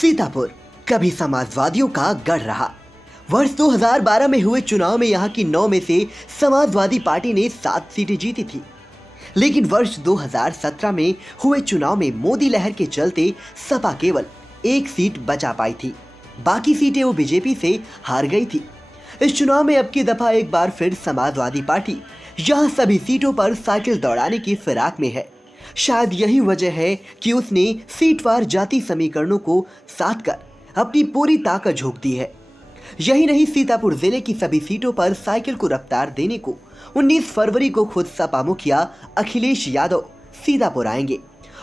सीतापुर कभी समाजवादियों का गढ़ रहा। वर्ष 2012 में हुए चुनाव में यहां की 9 में से समाजवादी पार्टी ने 7 सीटें जीती थी। लेकिन वर्ष 2017 में हुए चुनाव में मोदी लहर के चलते सपा केवल 1 सीट बचा पाई थी। बाकी सीटें वो बीजेपी से हार गई थी। इस चुनाव में अब की दफा एक बार फिर समाजवादी पार्टी यहां सभी सीटों पर साइकिल दौड़ाने की फिराक में है। शायद यही वजह है कि उसने सीटवार जाति समीकरणों को साथ कर अपनी पूरी ताकत झोंक दी है। यही नहीं, सीतापुर जिले की सभी सीटों पर साइकिल को रफ्तार देने को 19 फरवरी को खुद सपा मुखिया अखिलेश यादव सीतापुर आएंगे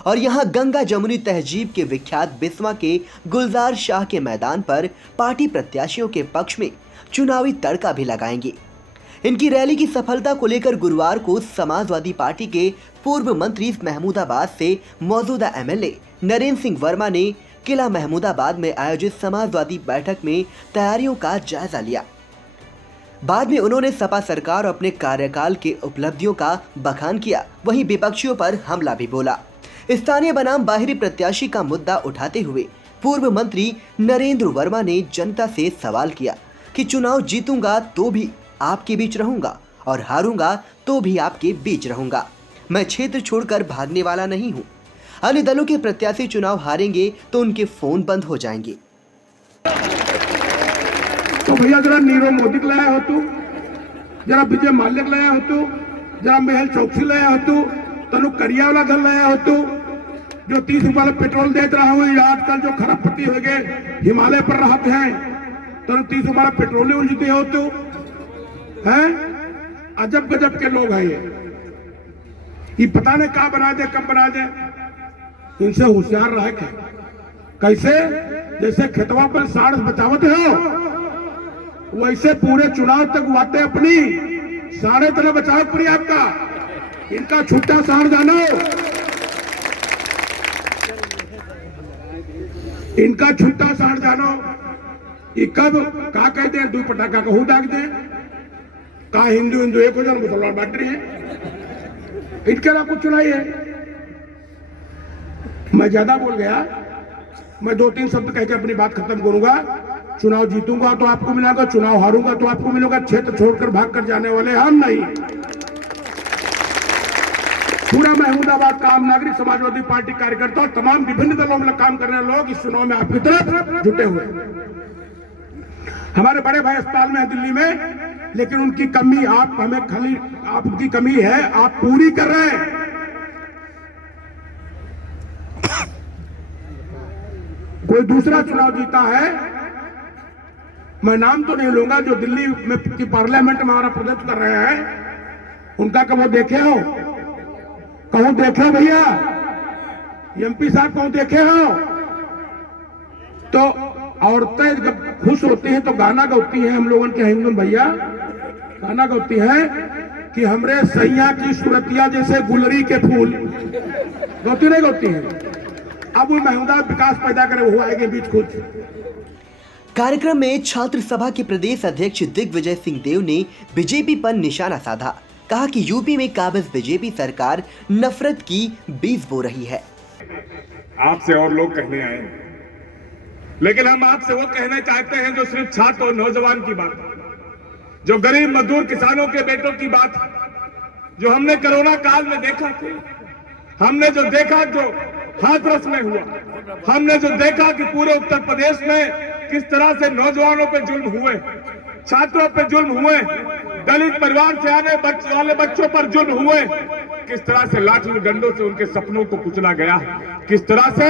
और यहां गंगा जमुनी तहजीब के विख्यात बिस्वा के गुलजार शाह के मैदान पर पार्टी प्रत्याशियों के पक्ष में चुनावी तड़का भी लगाएंगे। इनकी रैली की सफलता को लेकर गुरुवार को समाजवादी पार्टी के पूर्व मंत्री महमूदाबाद से मौजूदा एमएलए नरेंद्र सिंह वर्मा ने किला महमूदाबाद में आयोजित समाजवादी बैठक में तैयारियों का जायजा लिया। बाद में उन्होंने सपा सरकार और अपने कार्यकाल के उपलब्धियों का बखान किया। वहीं विपक्षियों पर हमला भी बोला। स्थानीय बनाम बाहरी प्रत्याशी का मुद्दा उठाते हुए पूर्व मंत्री नरेंद्र वर्मा ने जनता से सवाल किया कि चुनाव जीतूंगा तो भी आपके बीच रहूंगा और हारूंगा तो भी आपके बीच रहूंगा। मैं क्षेत्र छोड़कर भागने वाला नहीं हूं। अन्य दलों के प्रत्याशी चुनाव हारेंगे तो उनके फोन बंद हो जाएंगे। तो भैया जरा नीरव मोदी को लाया हो तू, जरा विजय माल्या को लाया हो तू, जरा मेहल चौकसी लाया हो तू, तनु करिया वाला दल लाया हो तू, जो 30 रुपये पेट्रोल देते रहा हूँ। आजकल जो खरबपति हो गए हिमालय पर रहते हैं, तनु 30 रुपये पेट्रोल उजते हो तू हैं। अजब गजब के लोग हैं ये पता नहीं कहाँ बना दे कब बना दे। इनसे होशियार रहे क्या? कैसे जैसे खेतवा पर साढ़ बचावत हो वैसे पूरे चुनाव तक वाते अपनी साढ़े तरह बचाव पड़ी आपका। इनका छुट्टा साढ़ जानो, इनका छुट्टा साढ़ जानो। ये कब कहा कहते हैं 2 पटाखा कहूं दाग दे, कहा हिंदू हिंदू एक हो जाए मुसलमान बांट रही है। इनके अलावा कुछ चुनाई है। मैं ज्यादा बोल गया, मैं 2-3 शब्द कह के अपनी बात खत्म करूंगा। चुनाव जीतूंगा तो आपको मिलेगा, चुनाव हारूंगा तो आपको मिलेगा। क्षेत्र छोड़कर भागकर जाने वाले हम नहीं। पूरा महमूदाबाद का आम नागरिक, समाजवादी पार्टी कार्यकर्ता और तमाम विभिन्न दलों में काम करने वाले लोग इस चुनाव में आपकी तरफ जुटे हुए। हमारे बड़े भाई अस्पताल में है दिल्ली में, लेकिन उनकी कमी आप हमें खाली आपकी कमी है, आप पूरी कर रहे हैं। कोई दूसरा चुनाव जीता है, मैं नाम तो नहीं लूंगा, जो दिल्ली में की पार्लियामेंट में हमारा प्रदर्शन कर रहे हैं, उनका कब वो देखे हो? कहूं देखे भैया? एमपी साहब कहूं देखे हो? तो औरतें जब खुश होती हैं तो गाना गाती हैं। हम लोगों के हिंदू भैया गाना गाती हैं कि हमरे सैया की सूरतिया जैसे गुलरी के फूल। गाती नहीं गाती हैं? अब वो महमूदाबाद विकास पैदा करे हुआ है बीच कुछ। कार्यक्रम में छात्र सभा के प्रदेश अध्यक्ष दिग्विजय सिंह देव ने बीजेपी पर निशाना साधा। कहा कि यूपी में काबिज बीजेपी सरकार नफरत की बीज बो रही है। आपसे और लोग कहने आए, लेकिन हम आपसे वो कहना चाहते हैं जो सिर्फ छात्र और नौजवान की बात, जो गरीब मजदूर किसानों के बेटों की बात, जो हमने कोरोना काल में देखा थे, हमने जो देखा जो हाथरस में हुआ, हमने जो देखा कि पूरे उत्तर प्रदेश में किस तरह से नौजवानों पे जुल्म हुए, छात्रों पे जुल्म हुए, दलित परिवार से आने वाले बच्चों पर जुल्म हुए, किस तरह से लाठी और डंडों से उनके सपनों को कुचला गया, किस तरह से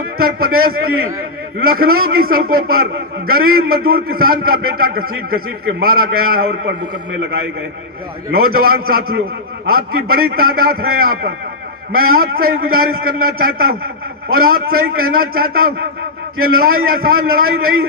उत्तर प्रदेश की लखनऊ की सड़कों पर गरीब मजदूर किसान का बेटा घसीट घसीट के मारा गया है और पर मुकदमे लगाए गए। नौजवान साथियों, आपकी बड़ी तादाद है यहाँ पर। मैं आपसे ही गुजारिश करना चाहता हूं और आपसे ही कहना चाहता हूं कि लड़ाई आसान लड़ाई नहीं,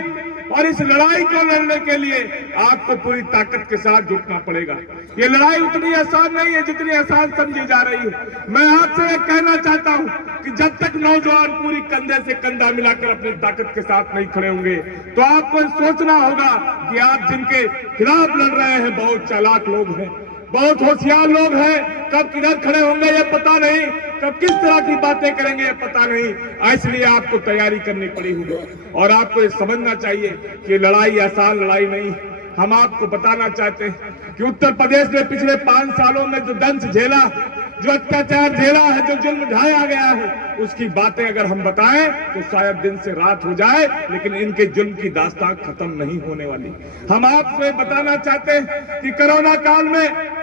और इस लड़ाई को लड़ने के लिए आपको पूरी ताकत के साथ जुटना पड़ेगा। ये लड़ाई उतनी आसान नहीं है जितनी आसान समझी जा रही है। मैं आपसे ये कहना चाहता हूं कि जब तक नौजवान पूरी कंधे से कंधा मिलाकर अपनी ताकत के साथ नहीं खड़े होंगे तो आपको सोचना होगा कि आप जिनके खिलाफ लड़ रहे हैं बहुत चालाक लोग हैं, बहुत होशियार लोग हैं। कब किधर खड़े होंगे ये पता नहीं, कब किस तरह की बातें करेंगे पता नहीं, इसलिए आपको तैयारी करनी पड़ी होगी। और आपको ये समझना चाहिए कि लड़ाई आसान लड़ाई नहीं। हम आपको बताना चाहते हैं कि उत्तर प्रदेश में पिछले 5 सालों में जो दंश झेला, जो अत्याचार झेला है, जो जुल्म ढाया गया है, उसकी बातें अगर हम बताएं तो शायद दिन से रात हो जाए, लेकिन इनके जुल्म की दास्तान खत्म नहीं होने वाली। हम आपसे बताना चाहते हैं कि कोरोना काल में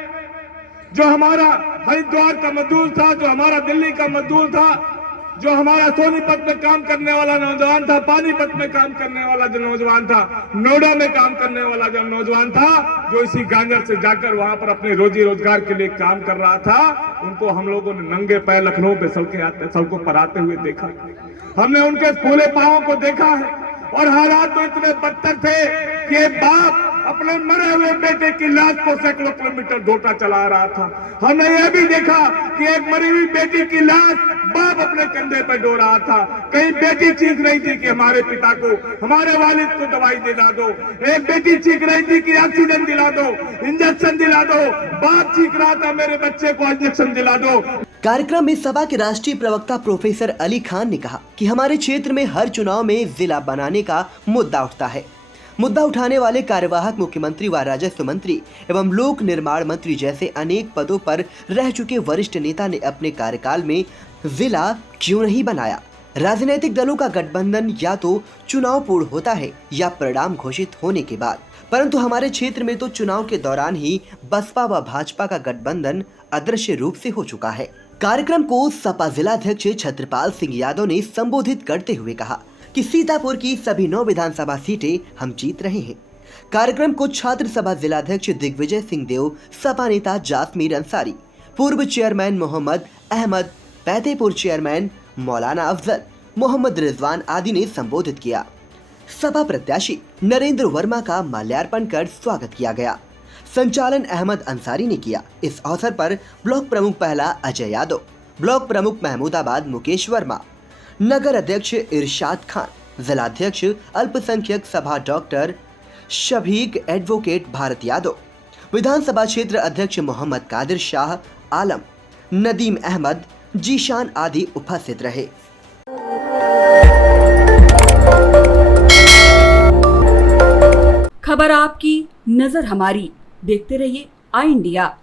जो हमारा हरिद्वार का मजदूर था, जो हमारा दिल्ली का मजदूर था, जो हमारा सोनीपत में काम करने वाला नौजवान था, पानीपत में काम करने वाला जो नौजवान था, नोएडा में काम करने वाला जो नौजवान था, जो इसी गांजर से जाकर वहां पर अपने रोजी रोजगार के लिए काम कर रहा था, उनको हम लोगों ने नंगे पैर लखनऊ पे सड़कों पर आते हुए देखा। हमने उनके फूले पांवों को देखा है और हालात तो इतने बदतर थे कि एक बाप अपने मरे हुए बेटे की लाश को सैकड़ों किलोमीटर ढोटा चला रहा था। हमने यह भी देखा कि एक मरी हुई बेटी की लाश बाप अपने कंधे पर ढो रहा था। कहीं बेटी चीख रही थी कि हमारे पिता को, हमारे वालिद को दवाई दिला दो। एक बेटी चीख रही थी कि ऑक्सीजन दिला दो, इंजेक्शन दिला दो। बाप चीख रहा था मेरे बच्चे को इंजेक्शन दिला दो। कार्यक्रम में सपा के राष्ट्रीय प्रवक्ता प्रोफेसर अली खान ने कहा कि हमारे क्षेत्र में हर चुनाव में जिला बनाने का मुद्दा उठता है। मुद्दा उठाने वाले कार्यवाहक मुख्यमंत्री व राजस्व मंत्री एवं लोक निर्माण मंत्री जैसे अनेक पदों पर रह चुके वरिष्ठ नेता ने अपने कार्यकाल में जिला क्यों नहीं बनाया। राजनीतिक दलों का गठबंधन या तो चुनाव पूर्ण होता है या परिणाम घोषित होने के बाद, परंतु हमारे क्षेत्र में तो चुनाव के दौरान ही बसपा व भाजपा का गठबंधन अदृश्य रूप से हो चुका है। कार्यक्रम को सपा जिलाध्यक्ष छत्रपाल सिंह यादव ने संबोधित करते हुए कहा कि सीतापुर की सभी 9 विधानसभा सीटें हम जीत रहे हैं। कार्यक्रम को छात्र सभा जिलाध्यक्ष दिग्विजय सिंह देव, सपा नेता जासमीर अंसारी, पूर्व चेयरमैन मोहम्मद अहमद, फतेहपुर चेयरमैन मौलाना अफजल, मोहम्मद रिजवान आदि ने संबोधित किया। सपा प्रत्याशी नरेंद्र वर्मा का माल्यार्पण कर स्वागत किया गया। संचालन अहमद अंसारी ने किया। इस अवसर पर ब्लॉक प्रमुख पहला अजय यादव, ब्लॉक प्रमुख महमूदाबाद मुकेश वर्मा, नगर अध्यक्ष इरशाद खान, जिलाध्यक्ष अल्पसंख्यक सभा डॉक्टर शफीक एडवोकेट भारत यादव, विधानसभा क्षेत्र अध्यक्ष मोहम्मद कादिर शाह आलम, नदीम अहमद, जीशान आदि उपस्थित रहे। खबर आपकी, नजर हमारी। देखते रहिए आई इंडिया।